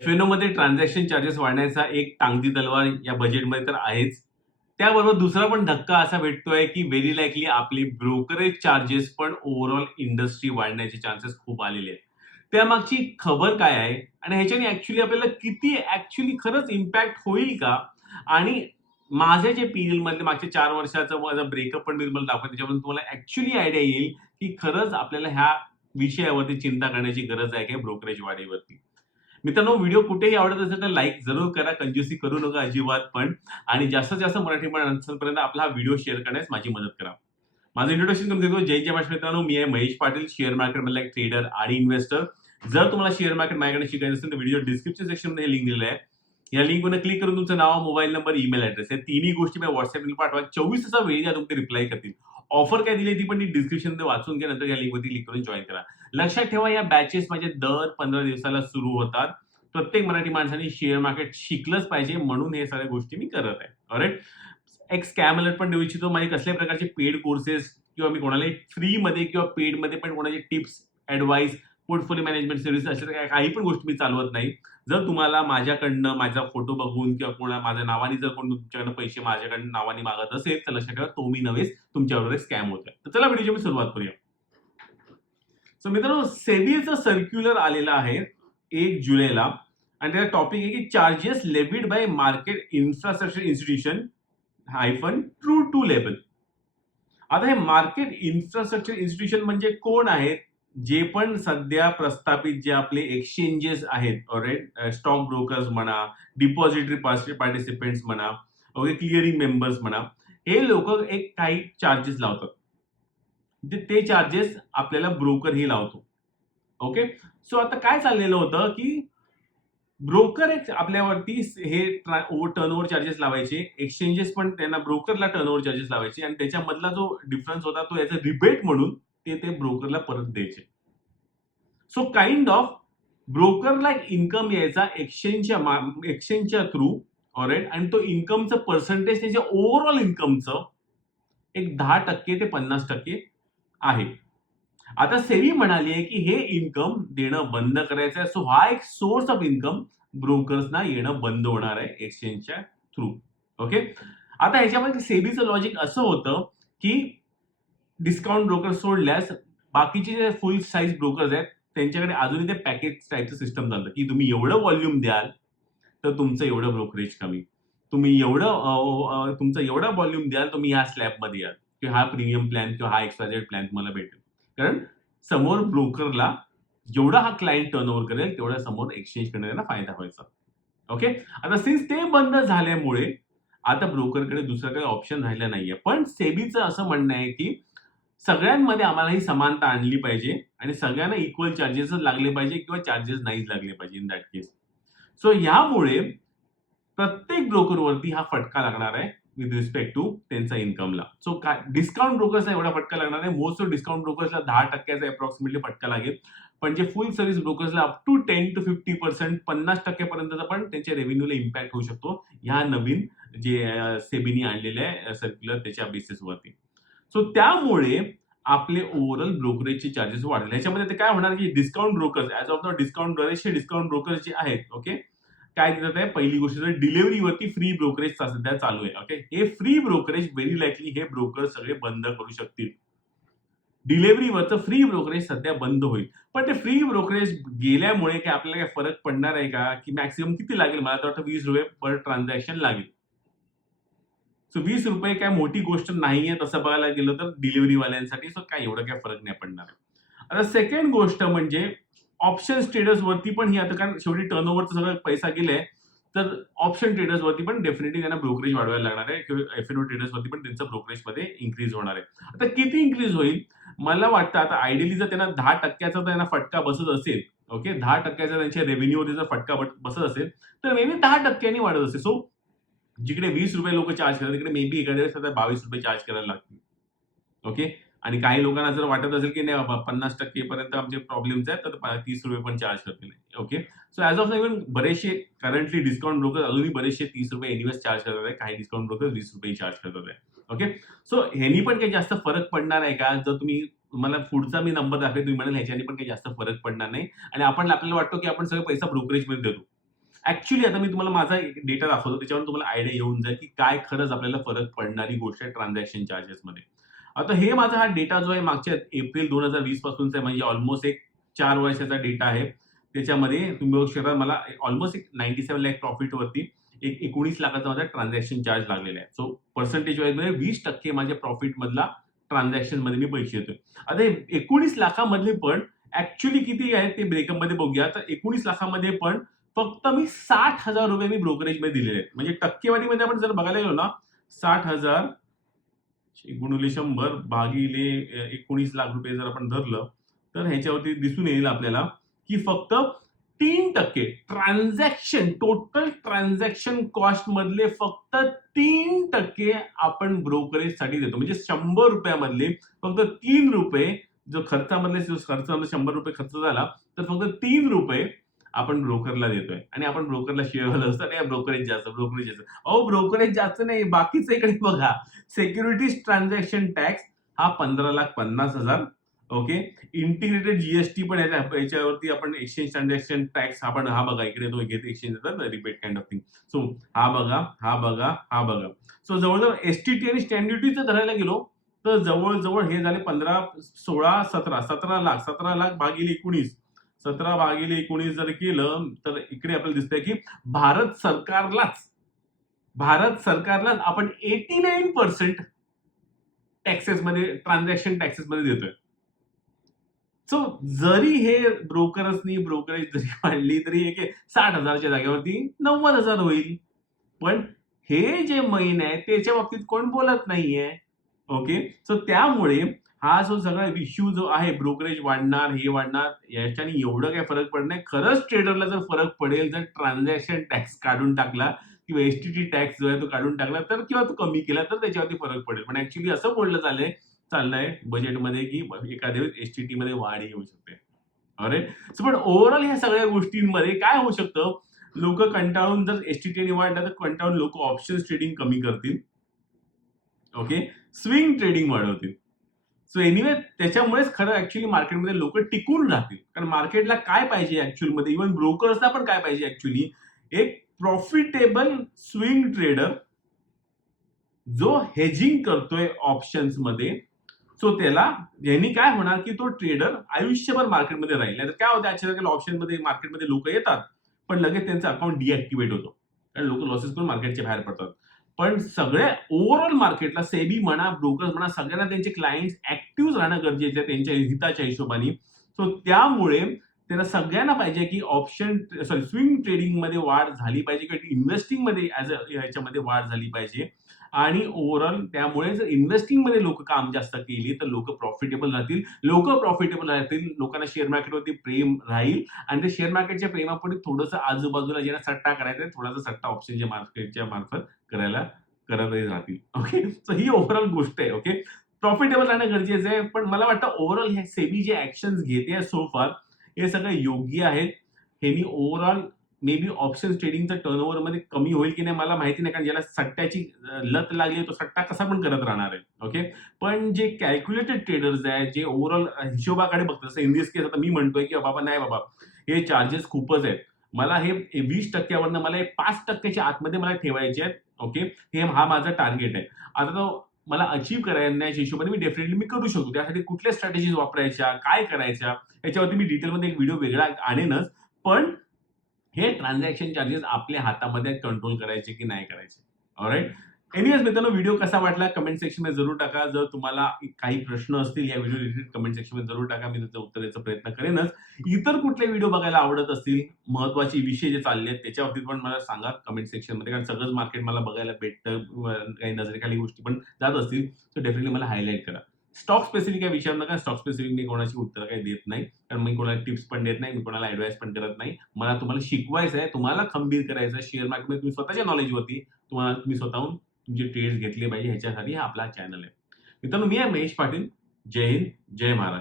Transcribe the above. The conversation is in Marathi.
फेनोमध्ये ट्रान्झॅक्शन चार्जेस वाढण्याचा एक टांगती तलवार या बजेटमध्ये तर आहेच. त्याबरोबर दुसरा पण धक्का असा भेटतोय की व्हेरी लाईकली आपले ब्रोकरेज चार्जेस पण ओव्हरऑल इंडस्ट्री वाढण्याचे चान्सेस खूप आलेले आहेत. त्यामागची खबर काय आहे? आणि ह्याच्याने ऍक्च्युली आपल्याला किती ऍक्च्युली खरंच इम्पॅक्ट होईल का? आणि माझे जे पीरियड मधले मागच्या चार वर्षाचं माझा ब्रेकअप पण मी तुम्हाला दाखवतो त्याच्यामध्ये तुम्हाला ऍक्च्युली आयडिया येईल की खरंच आपल्याला ह्या विषयावरती चिंता करण्याची गरज आहे की ब्रोकरेज वाढीवरती? मित्रांनो व्हिडिओ कुठेही आवडत असेल तर लाईक जरूर करा. कंज्युसी करू नका अजिबात पण. आणि जास्तीत जास्त मराठी माणसांपर्यंत आपला हा व्हिडिओ शेअर करण्यास माझी मदत करा. माझं इंट्रोडक्शन करून देतो. जय जय महाराष्ट्र मित्रांनो. मी आहे महेश पाटील शेअर मार्केटमधला एक ट्रेडर आणि इन्व्हेस्टर जर तुम्हाला शेअर मार्केट माझ्याकडे शिकायचं असेल तर व्हिडिओ डिस्क्रिप्शन सेक्शनमध्ये हे लिंक दिलेलं आहे. या लिंकवर क्लिक करून तुमचं नाव मोबाईल नंबर ईमेल ऍड्रेस या तिन्ही गोष्टी मी व्हॉट्सअपला पाठवा. चोवीस तासा वेळ या तुमचे रिप्लाय करतील. ऑफर काय दिली ती पण डिस्क्रिप्शन वाचून घ्या नंतर या लिंकवरती क्लिक करून जॉईन करा. लक्षात ठेवा या बॅचेस माझे दर पंधरा दिवसाला सुरू होतात. प्रत्येक मराठी माणसाने शेअर मार्केट शिकलंच पाहिजे म्हणून हे सगळ्या गोष्टी मी करत आहे. ऑरेट एक स्कॅम अलर्ट पण देऊ इच्छितो माझे कसल्या प्रकारचे पेड कोर्सेस किंवा मी कोणालाही फ्रीमध्ये किंवा पेडमध्ये पण कोणाचे tips advice portfolio management service अशा काही पण गोष्टी मी चालवत नाही. जर तुम्हाला माझ्याकडनं माझा फोटो बघून किंवा कोणा माझ्या नावाने जर कोण तुमच्याकडनं पैसे माझ्याकडनं नावाने मागत असेल तर लक्षात ठेवा तो मी नव्हेच. तुमच्याबरोबर स्कॅम होतोय. तर चला व्हिडिओची मी सुरुवात करूया. सो मित्रांनो सेबीचं सर्क्युलर आलेलं आहे एक जुलैला. आणि त्याचा टॉपिक आहे की charges levied by market infrastructure institution hyphen true to label आता हे मार्केट इन्फ्रास्ट्रक्चर इन्स्टिट्यूशन म्हणजे कोण आहेत? जे पण सध्या प्रस्थापित जे आपले एक्सचेंजेस आहेत ऑरेट स्टॉक ब्रोकर्स म्हणा डिपॉझिटरी पार्टिसिपेंट्स म्हणा ओके क्लिअरिंग मेंबर्स म्हणा हे लोक एक काही चार्जेस लावतात. ते- ते चार्जेस आपल्याला ब्रोकर ही लावतो. ओके सो आता काय चाललेलं होतं की ब्रोकर एक आपल्यावरती हे टर्न ओव्हर चार्जेस लावायचे एक्सचेंजेस पण त्यांना ब्रोकरला टर्न ओव्हर चार्जेस लावायचे आणि त्याच्यामधला जो डिफरन्स होता तो याचा रिबेट म्हणून ते ते ब्रोकरला परत द्यायचे. सो काइंड ऑफ ब्रोकरला एक इन्कम यायचा एक्सचेंजच्या एक्सचेंजच्या थ्रू ऑरेट आणि तो इन्कमचं पर्सेंटेज त्याच्या ओव्हरऑल इन्कमचं एक दहा टक्के ते पन्नास टक्के आहे. आता सेवी म्हणाली आहे की हे इन्कम देणं बंद करायचं आहे सो हा एक सोर्स ऑफ इन्कम ब्रोकर्सना येणं बंद होणार आहे एक्सचेंजच्या थ्रू ओके आता ह्याच्यामध्ये सेबीचं लॉजिक असं होतं की डिस्काउंट ब्रोकर सोडल्यास बाकीचे जे फुल साईज ब्रोकर्स आहेत त्यांच्याकडे अजूनही ते पॅकेज टाईपचं सिस्टम चालतं. की तुम्ही एवढं व्हॉल्यूम द्याल तर तुमचं एवढं ब्रोकरेज कमी. तुम्ही एवढं तुमचं एवढं व्हॉल्यूम द्याल तुम्ही ह्या स्लॅबमध्ये याल. किंवा हा प्रीमियम प्लॅन किंवा हा एक्सपायझेड प्लॅन तुम्हाला भेटेल. कारण समोर ब्रोकरला जेवढा हा क्लायंट टर्नओव्हर करेल तेवढा समोर एक्सचेंज करण्याला फायदा व्हायचा. ओके आता सिन्स ते बंद झाल्यामुळे आता ब्रोकरकडे दुसरं काही ऑप्शन राहिलं नाहीये. पण सेबीचं असं म्हणणं आहे की सगळ्यांमध्ये आम्हाला ही समानता आणली पाहिजे आणि सगळ्यांना इक्वल चार्जेसच लागले पाहिजे किंवा चार्जेस नाहीच लागले पाहिजे इन दॅट केस सो ह्यामुळे प्रत्येक ब्रोकरवरती हा फटका लागणार आहे विथ रिस्पेक्ट टू त्यांचा इन्कमला सो काय डिस्काउंट ब्रोकर्सला एवढा फटका लागणार आहे. मोस्ट ऑफ डिस्काउंट ब्रोकर्सला दहा टक्क्याचा अप्रॉक्सिमेटली फटका लागेल. पण जे full service ब्रोकर्सला up to ten to fifty percent पन्नास टक्क्यापर्यंतचा पण त्यांच्या रेव्हेन्यूला इम्पॅक्ट होऊ शकतो. ह्या नवीन जे सेबीनी आणलेले आहे सर्क्युलर त्याच्या बेसिसवरती सो त्यामुळे आपले ओव्हरऑल ब्रोकरेजचे चार्जेस वाढले. याच्यामध्ये ते काय होणार की discount brokers as of the discount बरेचसे डिस्काउंट ब्रोकर्स जे आहेत ओके काय देतात आहे? पहिली गोष्ट तर डिलिव्हरीवरती फ्री ब्रोकरेज सध्या चालू आहे ओके हे फ्री ब्रोकरेज व्हेरी लाईकली हे ब्रोकर सगळे बंद करू शकतील. डिलिव्हरीवरचं फ्री ब्रोकरेज सध्या बंद होईल. पण ते फ्री ब्रोकरेज गेल्यामुळे काय आपल्याला काय फरक पडणार आहे का? की मॅक्सिमम किती लागेल? मला तर वाटतं वीस रुपये पर ट्रान्झॅक्शन लागेल. सो वीस रुपये काय मोठी गोष्ट नाहीये तसं बघायला गेलं तर डिलिव्हरीवाल्यांसाठी सो काय एवढं काय फरक नाही पडणार. आता सेकंड गोष्ट म्हणजे ऑप्शन ट्रेडर्स वरती पण ही आता कारण शेवटी टर्नओव्हरचा सगळं पैसा गेलाय तर ऑप्शन ट्रेडर्स वरती पण डेफिनेटली त्यांना ब्रोकरेज वाढवायला लागणार आहे किंवा एफ एन ट्रेडर्स वरती पण त्यांचं ब्रोकरेजमध्ये इन्क्रीज होणार आहे. आता किती इन्क्रीज होईल? मला वाटतं आता आयडियली जर त्यांना दहा टक्क्याचा त्यांना फटका बसत असेल ओके दहा टक्क्याचा त्यांच्या रेव्हेन्यूवरती जर फटका बसत असेल तर मे बी दहा टक्क्यांनी वाढत असेल. सो जिकडे वीस रुपये लोक चार्ज करतात तिकडे मे बी एखाद्या वेळेस आता बावीस रुपये चार्ज करायला लागतील. ओके आणि काही लोकांना जर वाटत असेल की नाही बाबा पन्नास टक्केपर्यंत आमचे प्रॉब्लेम्स आहेत तर तीस रुपये पण चार्ज करतील. Okay so as of even बरेचसे करंटली डिस्काउंट ब्रोकर अजूनही बरेचसे तीस रुपये एनिवेस चार्ज करत आहे. काही डिस्काउंट ब्रोकर वीस रुपये चार्ज करत आहे. ओके सो ह्यानी पण काही जास्त फरक पडणार आहे का? जर तुम्ही तुम्हाला पुढचा मी नंबर दाखवेल तुम्ही म्हणाल ह्याच्याने पण काही जास्त फरक पडणार नाही. आणि आपण आपल्याला वाटतो की आपण सगळं पैसा ब्रोकरेजमध्ये देतो. ऍक्च्युली आता मी तुम्हाला माझा डेटा दाखवतो त्याच्यावर तुम्हाला आयडिया येऊन जाईल की काय खरंच आपल्याला फरक पडणारी गोष्ट आहे ट्रान्झॅक्शन चार्जेसमध्ये आता हे माझा हा डेटा जो आहे मागच्या एप्रिल दोन हजार वीस पासूनचा आहे म्हणजे ऑलमोस्ट एक चार वर्षाचा डेटा आहे. त्याच्यामध्ये तुम्ही बघू शकता मला ऑलमोस्ट एक नाईन्टी सेव्हन लॅक प्रॉफिटवरती एक एकोणीस लाखाचा माझा ट्रान्झॅक्शन चार्ज लागलेला आहे. सो पर्सेंटेज वाईज म्हणजे वीस टक्के माझ्या प्रॉफिट मधला ट्रान्झॅक्शनमध्ये मी पैसे येतोय आता हे एकोणीस लाखामधले पण ऍक्च्युली किती आहे ते ब्रेकअपमध्ये बघूया. तर एकोणीस लाखामध्ये पण फक्त मी साठ हजार रुपये मी ब्रोकरेजमध्ये दिलेले आहेत. म्हणजे टक्केवारीमध्ये आपण जर बघायला गेलो ना साठ हजार गुणुले शंभर भागिले एकोणीस लाख रुपये जर आपण धरलं तर ह्याच्यावरती दिसून येईल आपल्याला की फक्त तीन टक्के ट्रान्झॅक्शन टोटल ट्रान्झॅक्शन कॉस्ट मधले फक्त तीन टक्के आपण ब्रोकरेजसाठी देतो. म्हणजे शंभर रुपयामधले फक्त तीन रुपये जो खर्चामधले जो शंभर रुपये खर्च झाला तर फक्त तीन रुपये आपण ब्रोकरला देतोय. आणि आपण ब्रोकरला शिवायला असतो नाही ब्रोकरेज जास्त ब्रोकरेज जास्त. अहो ब्रोकरेज जास्त नाही बाकीचं इकडे बघा. सेक्युरिटीज ट्रान्झॅक्शन टॅक्स हा पंधरा लाख पन्नास हजार ओके? इंटिग्रेटेड जीएसटी पण याच्यावरती आपण एक्सचेंज ट्रान्झॅक्शन टॅक्स आपण हा बघा इकडे तो घेत exchange repeat repeat kind of thing so हा बघा हा बघा हा बघा. सो जवळजवळ एसटीटी आणि स्टँड ड्युटीचं धरायला गेलो तर जवळजवळ हे झाले पंधरा सोळा सतरा सतरा लाख सतरा लाख भागिले एकोणीस. सतरा भागिले एकोणीस जर केलं तर इकडे आपल्याला दिसतंय की भारत सरकारलाच भारत सरकारलाच आपण एटी नाईन पर्सेंट टॅक्सेस मध्ये ट्रान्झॅक्शन टॅक्सेस मध्ये देतोय. सो जरी हे ब्रोकरसनी ब्रोकरेज जरी वाढली तरी एक साठ हजारच्या जागेवरती नव्वद हजार होईल. पण हे जे महिने आहे त्याच्या बाबतीत कोण बोलत नाहीये. ओके सो त्यामुळे हा जो सगळा इश्यू जो आहे ब्रोकरेज वाढणार हे वाढणार याच्याने एवढं काय फरक पडत नाही. खरंच ट्रेडरला जर फरक पडेल जर ट्रान्झॅक्शन टॅक्स काढून टाकला किंवा एस टी टी टॅक्स जो आहे तो काढून टाकला तर किंवा तो कमी केला तर त्याच्यावरती फरक पडेल. पण ऍक्च्युली असं बोललं चाललंय चाललंय बजेटमध्ये की एखाद्या वेळेस एस टी टी मध्ये वाढ येऊ शकते. अरे सो पण ओव्हरऑल ह्या सगळ्या गोष्टींमध्ये काय होऊ शकतं? लोक कंटाळून जर एस टी टी वाढला तर कंटाळून लोक ऑप्शन ट्रेडिंग कमी करतील. ओके स्विंग ट्रेडिंग वाढवतील. सो एनिवे त्याच्यामुळेच खरं ऍक्च्युली मार्केटमध्ये लोक टिकून राहतील. कारण मार्केटला काय पाहिजे ऍक्च्युअलमध्ये इव्हन ब्रोकर्सला पण काय पाहिजे ऍक्च्युली एक प्रॉफिटेबल स्विंग ट्रेडर जो हेजिंग करतोय ऑप्शन्समध्ये सो त्याला यांनी काय होणार की तो ट्रेडर आयुष्यभर मार्केटमध्ये राहील. नाही काय होतं आजच्या ऑप्शनमध्ये मार्केटमध्ये लोक येतात पण लगेच त्यांचा अकाउंट डिॲक्टिवेट होतो. कारण लोक लॉसेस करून मार्केटच्या बाहेर पडतात. पण सगळ्या ओव्हरऑल मार्केटला सेबी म्हणा ब्रोकर्स म्हणा सगळ्यांना त्यांचे क्लायंट्स ऍक्टिव्ह राहणं गरजेचं आहे त्यांच्या हिताच्या हिशोबाने. सो त्यामुळे त्यांना सगळ्यांना पाहिजे की ऑप्शन सॉरी स्विंग ट्रेडिंगमध्ये वाढ झाली पाहिजे किंवा इन्व्हेस्टिंगमध्ये ऍज अ ह्याच्यामध्ये वाढ झाली पाहिजे. आणि ओव्हरऑल त्यामुळे जर इन्व्हेस्टिंगमध्ये लोक काम जास्त केली तर लोक प्रॉफिटेबल राहतील. लोक प्रॉफिटेबल राहतील. लोकांना शेअर मार्केटवरती प्रेम राहील. आणि ते शेअर मार्केटच्या प्रेमापुढे थोडंसं आजूबाजूला ज्यांना सट्टा करायचा आहे थोडासा सट्टा ऑप्शनच्या मार्केटच्या मार्फत करायला करतही राहतील. ओके सो ही ओव्हरऑल गोष्ट आहे. ओके प्रॉफिटेबल राहणं गरजेचं आहे. पण मला वाटतं ओव्हरऑल हे सेबी जे ऍक्शन घेते सो फार हे सगळं योग्य आहेत. हे मी ओव्हरऑल मे बी ऑप्शन ट्रेडिंगचं टर्नओव्हरमध्ये कमी होईल की नाही मला माहिती नाही कारण ज्याला सट्ट्याची लत लागली तो सट्टा कसा पण करत राहणार आहे ओके पण जे कॅल्क्युलेटेड ट्रेडर्स आहेत जे ओव्हरऑल हिशोबाकडे बघतात जसं इन दिस केस आता मी म्हणतोय की बाबा नाही बाबा हे चार्जेस खूपच आहेत. मला हे वीस टक्क्यावरनं मला हे पाच टक्क्याच्या आतमध्ये मला ठेवायचे आहेत ओके हे हा माझा टार्गेट आहे. आता तो मला अचीव्ह करण्याच्या हिशोबाने मी डेफिनेटली मी करू शकतो. त्यासाठी कुठल्या स्ट्रॅटेजीज वापरायच्या काय करायच्या याच्यावरती मी डिटेलमध्ये एक व्हिडिओ वेगळा आणेनच. पण हे ट्रान्झॅक्शन चार्जेस आपल्या हातामध्ये कंट्रोल करायचे की नाही करायचे. ऑलराईट एनिवेज मित्रांनो व्हिडिओ कसा वाटला कमेंट सेक्शनमध्ये जरूर टाका. जर तुम्हाला काही प्रश्न असतील या व्हिडिओ रिलेटेड कमेंट सेक्शनमध्ये जरूर टाका. मी त्याचं उत्तर द्यायचा प्रयत्न करेनच. इतर कुठले व्हिडिओ बघायला आवडत असतील महत्त्वाचे विषय जे चालले आहेत त्याच्यावरती पण मला सांगा कमेंट सेक्शनमध्ये. कारण सगळंच मार्केट मला बघायला भेटतं काही नजरेखाली गोष्टी पण जात असतील. तर डेफिनेटली मला हायलाईट करा. स्टॉक स्पेसिफिक काय विचार नका. स्टॉक स्पेसिफिक मी कोणाची उत्तर काही देत नाही. कारण मी कोणाला टिप्स पण देत नाही मी कोणाला ऍडवाइस पण करत नाही. मला तुम्हाला शिकवायचं आहे तुम्हाला खंबीर करायचं आहे. शेअर मार्केटमध्ये तुम्ही स्वतःच्या नॉलेजवरती तुम्हाला तुम्ही स्वतःहून तुमचे ट्रेड्स घेतले पाहिजे. ह्याच्यासाठी हा आपला चॅनल आहे. मित्रांनो मी आहे महेश पाटील. जय हिंद जय महाराष्ट्र.